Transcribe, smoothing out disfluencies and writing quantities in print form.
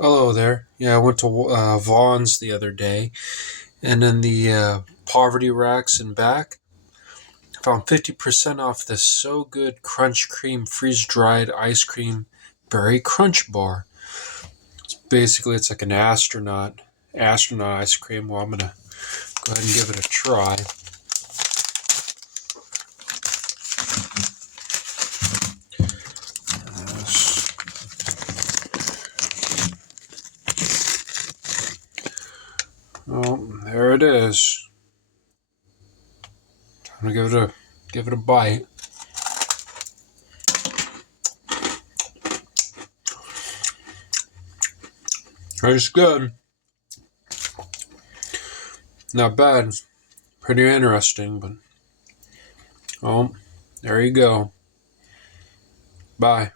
Hello there. Yeah, I went to Vaughn's the other day, and in the poverty racks and back, I found 50% off this So Good Crunch Cream freeze dried ice cream berry crunch bar. It's like an astronaut ice cream. Well, I'm gonna go ahead and give it a try. Oh, there it is. I'm gonna give it a bite. It's good. Not bad. Pretty interesting, but oh, there you go. Bye.